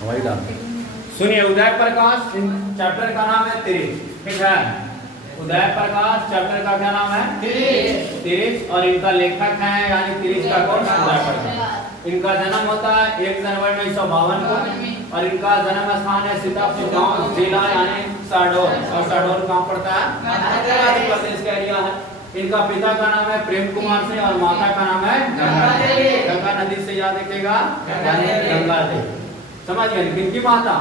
वही डाल सुनिए, उदय प्रकाश चैप्टर का नाम है तिरिच, ठीक है। उदय प्रकाश चैप्टर का क्या नाम है? तिरिच। और इनका लेखक है यानी तिरिच का कौन? उदय प्रकाश। इनका जन्म होता है 1 जनवरी 1952 को और इनका जन्म स्थान है सीतापुर गांव, जिला यानी शहडोल। और शहडोल कहाँ पड़ता है? मध्य प्रदेश का एरिया है। इनका पिता का नाम है प्रेम कुमार से और माता का नाम है गंगा देवी। गंगा नदी से याद रखिएगा, गंगा देवी। समझ गए? किनकी माता?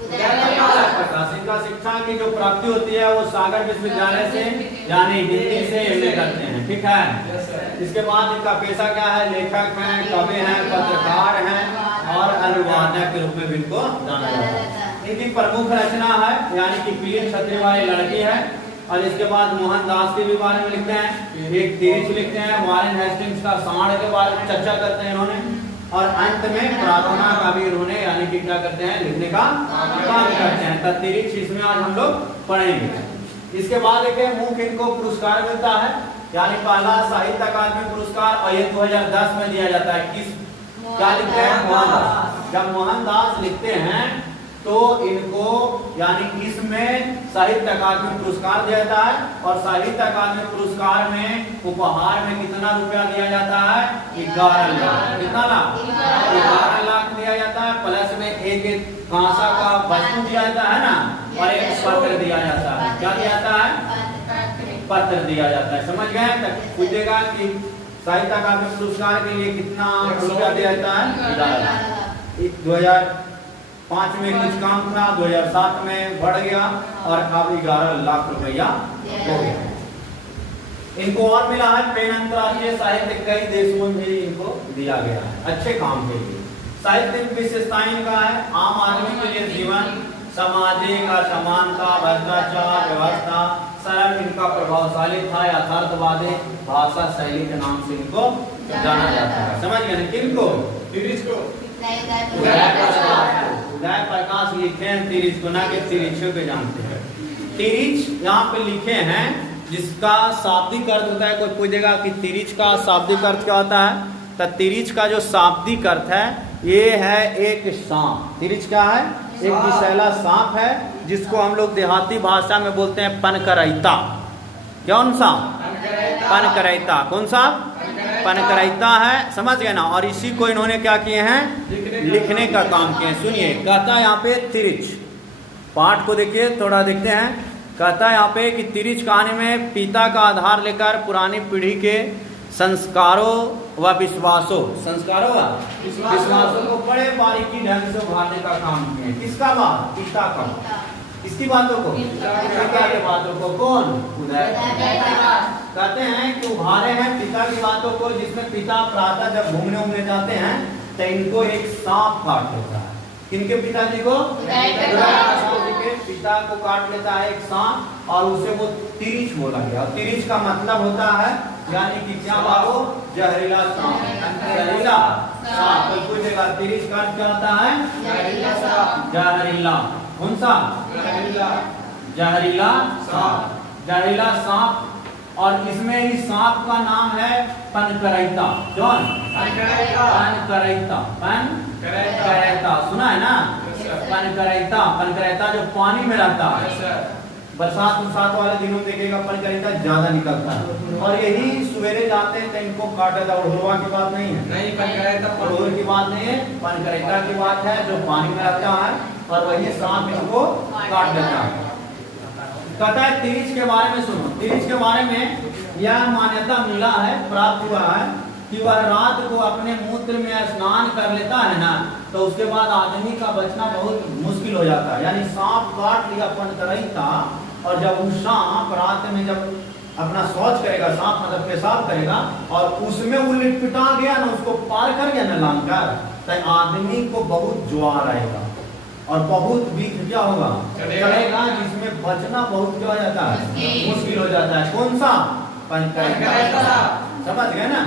प्रकाश। इनका शिक्षा की जो प्राप्ति होती है वो सागर विश्वविद्यालय से यानी हिंदी से एमए करते हैं, ठीक है। इसके बाद इनका पेशा क्या है? लेखक हैं, कवि हैं, पत्रकार हैं और अनुवादक के रूप में भी इनको जाना जाता है। इनकी प्रमुख रचना है यानी कि पीर छत्री वाली लड़की है। और इसके बाद मोहनदास के भी बारे में लिखते हैं, एक तिरिच लिखते हैं, वॉरेन हेस्टिंग्स का सांड के बारे में चर्चा करते हैं इन्होंने। और अंत में प्रार्थना का भी इन्होंने यानी कि क्या करते हैं? लिखने का काम करते हैं। तो तिरिच इसमें आज हम लोग पढ़ेंगे। इसके बाद देखिए मुख्य इनको पुरस्कार मिलता है यानी पहला साहित्य अकादमी पुरस्कार और ये 2010 में दिया जाता है। किस क्या लिखते हैं? मोहनदास। जब मोहनदास लिखते हैं तो इनको यानी इसमें साहित्य अकादमी पुरस्कार दिया जाता है। और साहित्य अकादमी पुरस्कार में उपहार में कितना रुपया दिया जाता है? 11 लाख। कितना लाख? 11 लाख दिया जाता है। प्लस में एक कांसा का वस्तु दिया जाता है ना, और एक पत्र दिया जाता है। क्या दिया जाता है? पत्र दिया जाता है। समझ गए? तक पूछेगा कि साहित्य अकादमी पुरस्कार के लिए कितना रुपया दिया जाता है? 2005 में कुछ काम था, 2007 में बढ़ गया और अब 11 लाख रुपया हो गया। इनको और मिला है पेन अंतर्राष्ट्रीय साहित्य, कई देशों में भी इनको दिया गया है अच्छे काम के लिए। साहित्यिक विशेषताएं इनका है आम आदमी के लिए जीवन, सामाजिक असमानता, भ्रष्टाचार, व्यवस्था, सरल। इनका प्रभावशाली था यथार्थवादी भाषा शैली के नाम से इनको जाना जाता है। समझ गए ना? किनको? तिरिच को। उदय प्रकाश लिखे हैं तिरिच को, ना कि तिरिचों पे जानते हैं। तिरिच यहाँ पे लिखे हैं जिसका शाब्दिक अर्थ होता है। कोई पूछेगा कि तिरिच का शाब्दिक अर्थ क्या होता है? तो तिरिच का जो शाब्दिक अर्थ है ये है एक सांप। तिरिच क्या है? एक विषैला सांप है जिसको हम लोग देहाती भाषा में बोलते हैं पनकरैता। कौन सा? पनकरैता। कौन सा? पनकरैता है। समझ गए ना? और इसी को इन्होंने क्या किए हैं? लिखने का काम किए हैं। सुनिए, कहता है यहाँ पे तिरिच, पाठ को देखिए थोड़ा देखते हैं। कहता है यहाँ पे कि तिरिच कहानी में पिता का आधार लेकर पुरानी पीढ़ी के संस्कारों व विश्वासों को बड़े बारीकी ढंग से उभारने का काम किए। किसका बात? पिता का। किसकी बातों को? पिता की बातों को। कौन? उदय। कहते हैं कि उभारे हैं पिता की बातों को, जिसमें पिता प्रातः जब घूमने उमने जाते हैं तो इनको एक सांप काट लेता है। किनके? पिताजी को। के पिता को काट लेता है एक सांप और उसे वो तिरिच बोला गया। तिरिच का मतलब होता है यानी कि क्या बाबू? जहरीला सांप। जहरीला सांप। तो पूछेगा तिरिच का क्या होता है? जहरीला। कौन सा? जहरीला सांप। जहरीला सांप। और इसमें ही सांप का नाम है पनकरैता। कौन? पनकरैता। पनकरैता सुना है ना? पनकरैता। पनकरैता जो पानी में रहता है, बरसात वाले दिनों में देखिएगा पनकरैता ज्यादा निकलता है। और यही सवेरे जाते हैं तो इनको काटा था। उड़हुआ की बात नहीं है, नहीं पनकरैता उड़हुआ की बात नहीं है, पनकरैता की बात है जो पानी में रहता है और वही सांप इनको काट देता है। कहता है तिरिच के बारे में सुनो। तिरिच के बारे में यह मान्यता मिला है, प्राप्त हुआ है कि वह रात को अपने मूत्र में स्नान कर लेता है ना, तो उसके बाद आदमी का बचना बहुत मुश्किल हो जाता है। यानी सांप काट लिया पनकरैता और जब वो सांप रात में जब अपना शौच करेगा, सांप मतलब पेशाब करेगा और उसमें वो लिटपिटा गया ना, उसको पार कर गया ना लांग कर, तो आदमी को बहुत ज्वार आएगा और बहुत वीक क्या होगा? चलेगा, जिसमें बचना बहुत क्या हो जाता है? मुश्किल हो जाता है। कौन सा? पनकरैता। समझ गए ना?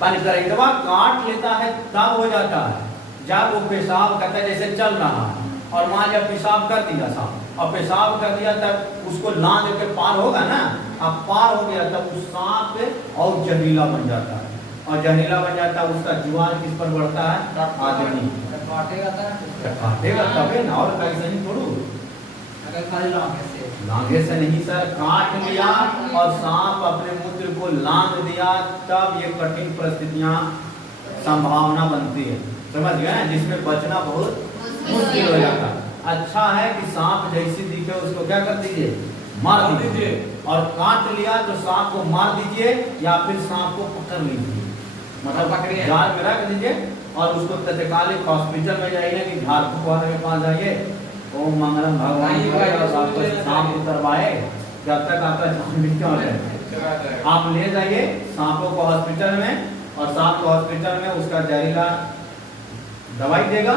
पनकरैता काट लेता है तब हो जाता है जब वो पेशाब करता है, जैसे चल रहा है और वहां जब पेशाब कर दिया सांप और पेशाब कर दिया तब उसको लांघ के पार होगा ना, अब पार हो गया तब उस सांप और जहरीला बन जाता है। और जहरीला बन जाता है, उसका जुआन किस पर बढ़ता है? आदमी। काटेगा तबे ना, और कैसे नहीं छोड़ू। लांघे से नहीं सर, काट लिया और सांप अपने मूत्र को लांघ दिया, तब ये कठिन परिस्थितियां संभावना बनती है, समझ गए, जिसमें बचना बहुत मुश्किल हो जाता है। अच्छा है कि सांप जैसी दिखे उसको क्या कर दीजिए? मार दीजिए। और काट लिया तो सांप को मार दीजिए या फिर सांप को पकड़ लीजिए, मतलब जाल में रख दीजिए और उसको तत्कालिक हॉस्पिटल में जाइए कि झारखंड वाले के पास जाइए, ओम मंगलम भगवान सांप उतरवाए, जब तक आपका जान भी क्यों है। आप ले जाइए सांपों को हॉस्पिटल में, और सांप को हॉस्पिटल में उसका जहरीला दवाई देगा,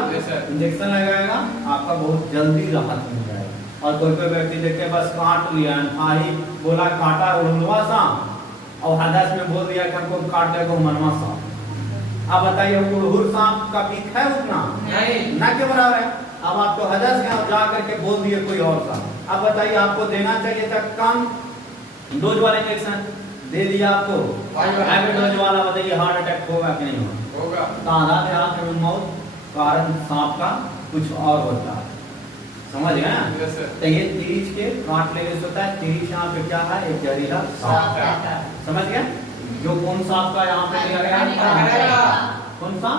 इंजेक्शन लगाएगा, आपका बहुत जल्दी राहत मिल जाएगा। और कोई कोई व्यक्ति देखे बस काट लिया, आई बोला काटा उड़वा सांप और हदस में बोल दिया कि हमको काटे को मनवा सांप। अब बताइए उड़हुर सांप का बीख है उतना नहीं, ना के बराबर है। अब आपको हदस में जा करके बोल दिए कोई और सांप, अब बताइए आपको देना चाहिए था कम डोज वाला इंजेक्शन, दे दिया आपको हैवी डोज वाला, बताइए हार्ट अटैक होगा कि नहीं होगा? तो आधा से आंख में मौत कारण सांप का कुछ और होता है, समझ गए ना। तो ये तिरिच के काट लेने से होता है। तिरिच यहाँ पे क्या है? एक जहरीला सांप है, समझ गए। जो कौन सांप का यहाँ पे लिया गया? कौन सा?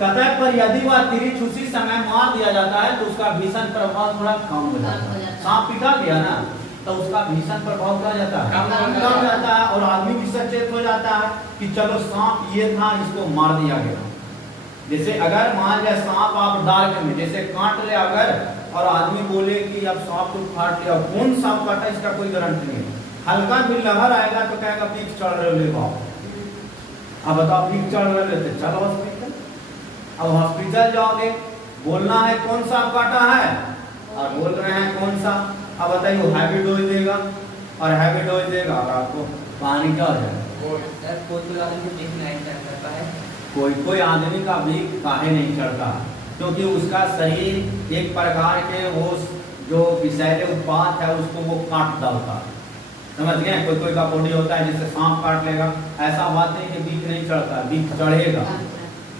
कतः पर यदि वह तिरिच उसी समय मार दिया जाता है तो उसका भीषण प्रभाव थोड़ा कम हो जाता है। सांप पिटा दिया ना तो उसका भीषण प्रभाव क्या जाता है? कम जाता है, और आदमी भी सचेत हो जाता है कि चलो सांप ये था, इसको मार दिया गया। जैसे अगर मान लिया सांप आप डार्क में जैसे काट ले अगर, और आदमी बोले कि अब सांप को काट लिया, कौन सांप काटा इसका कोई गारंटी नहीं है। हल्का भी लहर आएगा तो कहेगा पीक चढ़ रहे हो, अब बताओ पीक चढ़ रहे थे, चलो हॉस्पिटल। अब हॉस्पिटल जाओगे, बोलना है कौन सांप काटा है, और बोल रहे हैं कौन सा। अब बताइए वो हैवी डोज देगा, और हैवी डोज देगा और आपको पानी क्या हो जाएगा? कोई कोई आदमी का भी काहे नहीं चढ़ता, क्योंकि उसका शरीर एक प्रकार के वो जो विषैले उत्पाद है उसको वो काट डालता है, समझ गए। कोई कोई का बॉडी होता है जिससे सांप काट लेगा, ऐसा बात नहीं कि बीख नहीं चढ़ता, बीख चढ़ेगा,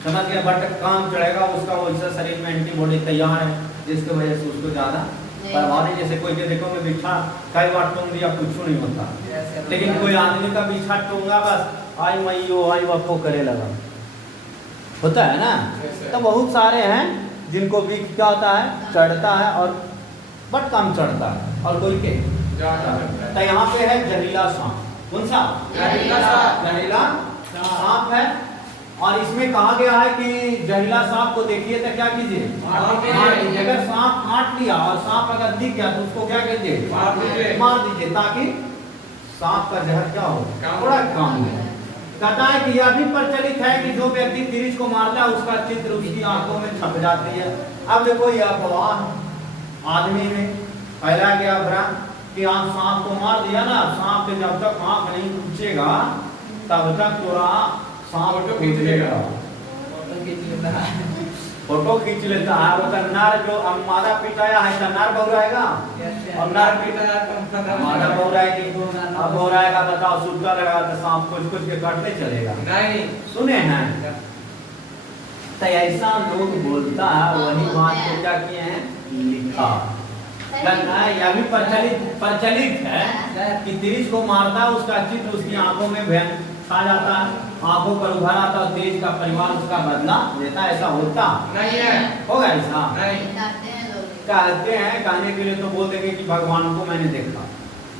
समझ गए, बट काम चढ़ेगा उसका, वैसा शरीर में एंटीबॉडी तैयार है जिसकी वजह से उसको ज्यादा प्रभाव नहीं। जैसे कोई के देखो मैं बिछा कई बार टूंग दिया कुछ नहीं होता, लेकिन कोई आदमी का बिछा टूंगा बस आई मैयो आई वफो करे लगा, होता है ना। तो बहुत सारे हैं जिनको भी क्या होता है? चढ़ता है, और बट कम चढ़ता है, और कोई के तो यहाँ पे है जहरीला सांप। कौन सा? जहरीला सांप है। और इसमें कहा गया है कि जहरीला सांप को देखिए तो क्या कीजिए? अगर सांप काट लिया और सांप अगर दिख गया तो उसको क्या कीजिए? मार दीजिए, ताकि सांप का जहर क्या हो? थोड़ा कम हो। कहता है कि यह भी प्रचलित है कि जो व्यक्ति तिरिच को मारता है उसका चित्र उसकी आंखों में छप जाती है। अब देखो यह अफवाह आदमी में फैला गया भ्रम कि आप सांप को मार दिया ना, सांप के जब तक आंख नहीं पूछेगा तब तक पूरा सांप खींच लेगा, फोटो खींच लेता है। वो नर जो मादा पिटाया है नर बहुराएगा, और नर पिटाया मादा बहुराएगी, अब बहुराएगा बताओ सूखा लगा तो सांप कुछ कुछ के काटते चलेगा नहीं, सुने हैं। तो ऐसा लोग बोलता है, वही बात को क्या किए हैं? लिखा है। यह भी प्रचलित है कि तिरिच को मारता है उसका चित्र उसकी आंखों में छा जाता है, आंखों पर उभर आता है, तिरिच का परिवार उसका बदला लेता है। ऐसा होता नहीं है, होगा ऐसा नहीं। कहते हैं, कहने के लिए तो बोल देंगे कि भगवान को मैंने देखा,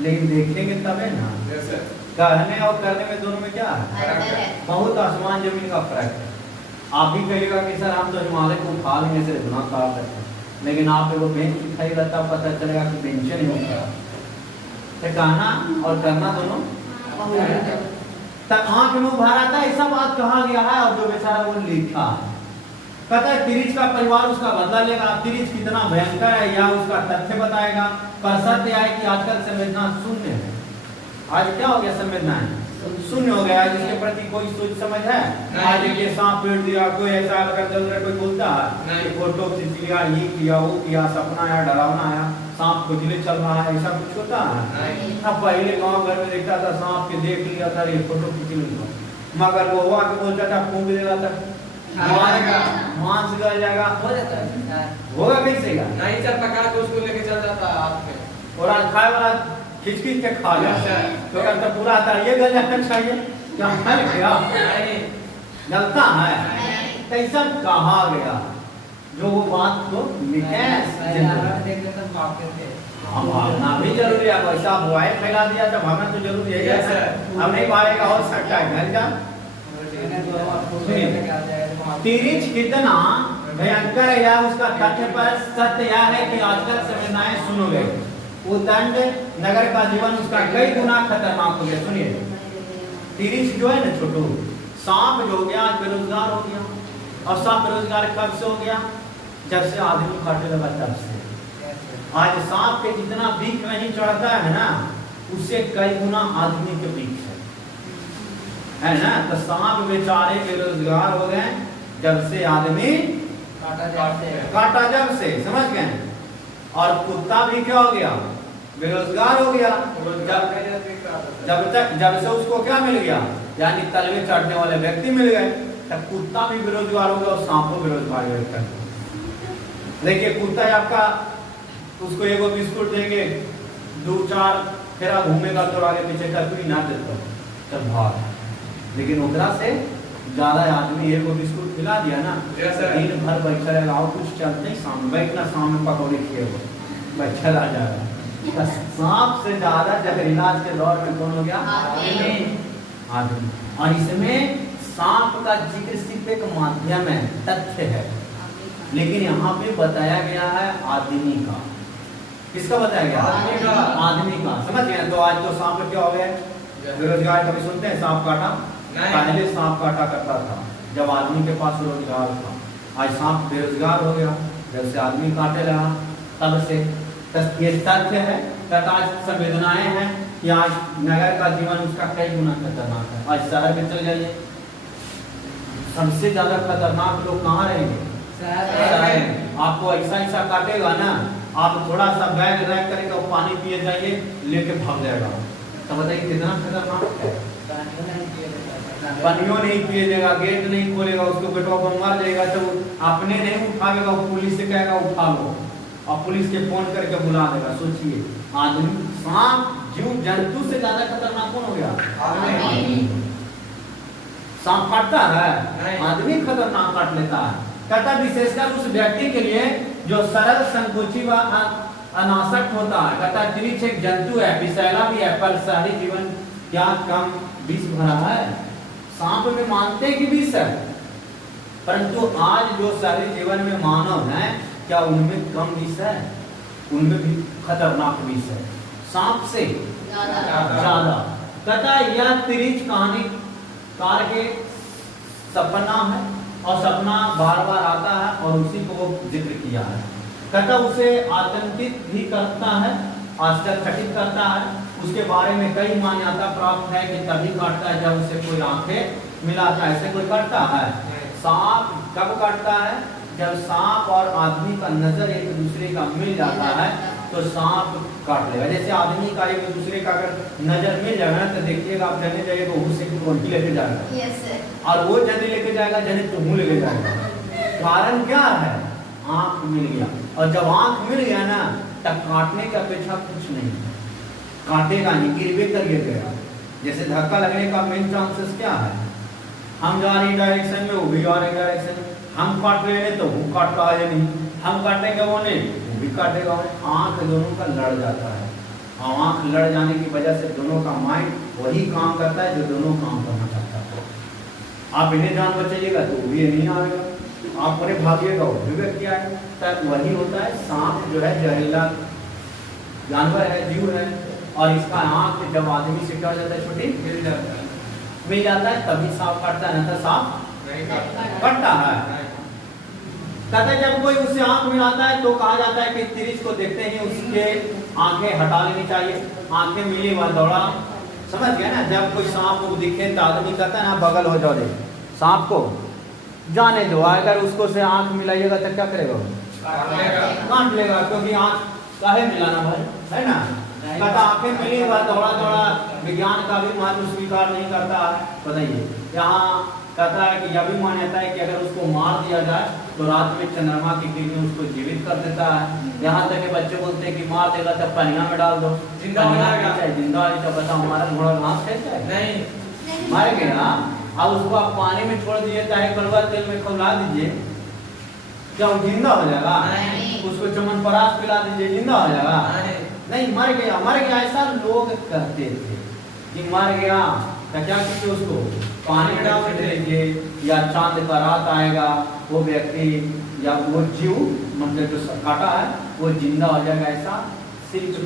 लेकिन देखेंगे तब है ना। कहने और करने में दोनों में क्या है? बहुत आसमान जमीन का फर्क है। आप भी कहिएगा कि सर हम तो हिमालय को उठा लेंगे से गुना काट सकते हैं, लेकिन आप एगो बेंच उठाइएगा तब पता चलेगा कि बेंच नहीं होता। तो कहना और करना दोनों तक आंख में उभर आता है, ऐसा बात कहा गया है। और जो बेचारा वो लिखा है, कहता है तिरिच का परिवार उसका बदला लेगा। तिरिच कितना भयंकर है या उसका तथ्य बताएगा। पर सत्य है कि आजकल संवेदना शून्य है। आज क्या हो गया? संवेदना शून्य हो गया, जिसके प्रति कोई सोच समझ है? आज देखिए सांप पीट दिया, कोई ऐसा अगर चल रहा कोई बोलता है फोटो खींच लिया, ये किया वो किया, सपना आया, डरावना आया, सांप खुजले चल रहा है, ऐसा कुछ होता है? अब पहले गांव घर में देखता था सांप के देख लिया था, ये फोटो खींच लिया, मगर वो हुआ कि बोलता था फूंक देगा तक मांस गल जाएगा, हो जाता है होगा कैसे का? नहीं सर, पकड़ के उसको लेके चल जाता है हाथ में और आज खाए वाला खिंच खिंच के खा गया तो कहता पूरा आता ये गल जाना चाहिए क्या है क्या? नहीं गलता है कैसा कहा गया जो वो बात को लिखे देख लेते हैं बाप के हाँ भागना भी जरूरी है। वैसा बुआई फैला दिया तो भागना तो जरूरी है। Yes, sir. अब नहीं भागेगा हो सकता है घर जा। तिरिच कितना भयंकर है या उसका तथ्य पर सत्य यह है कि आजकल संवेदनाएं सुनोगे वो दंड नगर का जीवन उसका कई गुना खतरनाक हो गया। सुनिए तिरिच जो है ना छोटू सांप जो हो गया आज बेरोजगार हो गया। और सांप बेरोजगार कब से हो गया? जब से आदमी काटने लगा तब से। आज सांप के जितना बीक में नहीं चढ़ता है ना उससे कई गुना आदमी के बीक है ना। तो सांप बेचारे बेरोजगार हो गए जब से आदमी काटा जब से, समझ गए। और कुत्ता भी क्या हो गया? बेरोजगार हो गया जब से उसको क्या मिल गया? यानी तलवे चढ़ने वाले व्यक्ति मिल गए। तब कुत्ता भी बेरोजगार हो गया और सांप को बेरोजगार कर। देखिए कुत्ता है आपका, उसको एगो बिस्कुट देंगे 2-4 फेरा घूमेगा तो आगे पीछे का कोई ना देता चल भाग। लेकिन उधरा से ज्यादा आदमी एगो बिस्कुट खिला दिया ना दिन भर बैठा रहेगा और कुछ चलते ही सामने बैठना सामने पकौड़े खिए हो बैठा रह जाएगा। सांप से ज्यादा जहरीला आज के दौर में कौन हो गया? आदमी। और इसमें सांप का जिक्र सिर्फ एक माध्यम है, तथ्य है। लेकिन यहाँ पे बताया गया है आदमी का। किसका बताया गया? आदमी का। समझ गए? तो आज तो सांप क्या हो गया? बेरोजगार कभी सुनते हैं सांप काटा? पहले सांप काटा करता था जब आदमी के पास रोजगार था। आज सांप बेरोजगार हो गया जब से आदमी काटे लगा तब से। ये तथ्य है। आज संवेदनाएं हैं कि आज नगर का जीवन उसका कई गुना खतरनाक है। आज शहर में चल जाइए सबसे ज्यादा खतरनाक लोग कहाँ रहेंगे? आपको ऐसा ऐसा काटेगा ना आप थोड़ा सा बैग रैक करेगा पानी पिए जाइए लेके भाग जाएगा। तो बताइए कितना खतरनाक है। पानियों नहीं पिए देगा, गेट नहीं खोलेगा, उसको बेटवा को मार जाएगा तो अपने नहीं उठाएगा, पुलिस से कहेगा उठा लो और पुलिस के फोन करके बुला देगा। सोचिए आदमी सांप जीव जंतु से ज्यादा खतरनाक कौन हो गया? सांप काटता है, आदमी खतरनाक काट लेता है। कहता विशेषकर उस व्यक्ति के लिए जो सरल संकोची व अनासक्त होता है। कहता तिरिच एक जंतु है, विषैला भी है, पर शहरी जीवन क्या कम विष भरा है? सांप में मानते हैं कि विष है, परंतु आज जो शहरी जीवन में मानव है क्या उनमें कम विष है? उनमें भी खतरनाक विष है सांप से ज्यादा। कहता यह तिरिच कहानी कार के सपना है और सपना बार बार आता है और उसी को वो जिक्र किया है। कहता उसे आतंकित भी करता है, आश्चर्यचकित करता है। उसके बारे में कई मान्यता प्राप्त है कि तभी काटता है जब उसे कोई आंखें मिलाता है। ऐसे कोई काटता है? सांप कब काटता है? जब सांप और आदमी का नजर एक दूसरे का मिल जाता है तो सांप काट लेगा। जैसे आदमी का एक दूसरे का अगर नजर मिल जाएगा तो देखिएगा आप जने जाइएगा वो से कोई लेके जाएगा और वो जने लेके जाएगा जने तुम लेके जाएगा। कारण क्या है? आंख मिल गया। और जब आंख मिल गया ना तब काटने की अपेक्षा कुछ नहीं, काटेगा नहीं, गिरवे करिए गया। जैसे धक्का लगने का मेन चांसेस क्या है? हम जा रहे डायरेक्शन में, वो भी जा रहे डायरेक्शन में। हम काट रहे हैं तो वो काटता है नहीं, हम काटेंगे वो नहीं, वो भी काटेगा। आंख दोनों का लड़ जाता है। आंख लड़ जाने की वजह से दोनों का माइंड वही काम करता है जो दोनों काम करना चाहता है। आप इन्हें जान बचाइएगा तो वो भी नहीं आएगा, आप उन्हें भागिएगा वो भी व्यक्ति आएगा। तब वही होता है। सांप जो है जहरीला जानवर है, जीव है, और इसका आंख जब आदमी से क्या हो जाता है छोटी मिल जाता है तभी सांप काटता है, नहीं तो सांप कटता है। कहते जब कोई उससे आंख मिलाता है तो कहा जाता है कि तिरिच को देखते ही उसके आंखें हटा लेनी चाहिए। आंखें मिली वह दौड़ा। समझ गए ना? जब कोई सांप को दिखे तो आदमी कहता है ना बगल हो जाओ, सांप को जाने दो। अगर उसको से आंख मिलाइएगा तो क्या करेगा? काट लेगा। क्योंकि आंख काहे मिलाना भाई, है ना? कहता आंखें मिली हुआ दौड़ा दौड़ा विज्ञान का भी महत्व स्वीकार नहीं करता है। बताइए यहाँ कहता है कि यह भी मान्यता है कि अगर उसको मार दिया जाए तो रात में चंद्रमा की किरणें उसको जीवित कर देता है। यहाँ तक के बच्चे बोलते हैं कि मार देगा तब पनिया में डाल दो, जिंदा हो जाएगा। जिंदा हो जाएगा। बताओ हमारा घोड़ा घास खेलता है? नहीं मारे गया। अब उसको आप पानी में छोड़ दीजिए चाहे कड़वा तेल में खौला दीजिए, क्या वो जिंदा हो जाएगा? नहीं। उसको चमनप्राश पिला दीजिए, जिंदा हो जाएगा? नहीं, मर गया। मर गया ऐसा लोग कहते थे कि मर गया तो क्या कीजिए, उसको पानी में डाल दीजिए या चांद का रात आएगा वो व्यक्ति या वो जीव मतलब जो काटा है वो जिंदा हो जाएगा, ऐसा सिर्फ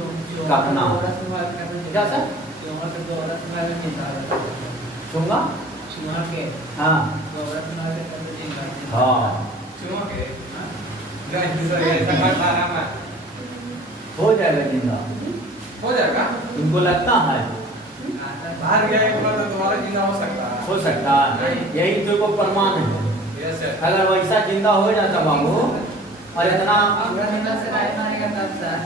कहना। क्या सर? चुंगा? हाँ हाँ हो जाएगा जिंदा, हो जाएगा। तुमको लगता है? बाहर गया एक बार तो दोबारा जिंदा हो सकता है। हो सकता है, यही तो को प्रमाण है। Yes sir. अगर वैसा जिंदा हो जाता बाबू और इतना पूरा जिंदा से लाइफ आएगा तब सर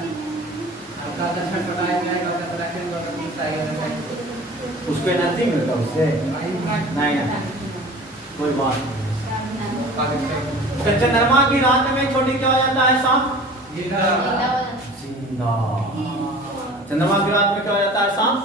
आपका दर्शन पटाएगा और तरह के लोग अपनी साइड उसको एनर्जी मिलता उससे नहीं ना, कोई बात नहीं। तो चंद्रमा की रात में छोटी क्या हो जाता है? सांप जिंदा जिंदा। चंद्रमा की रात में क्या हो जाता है? सांप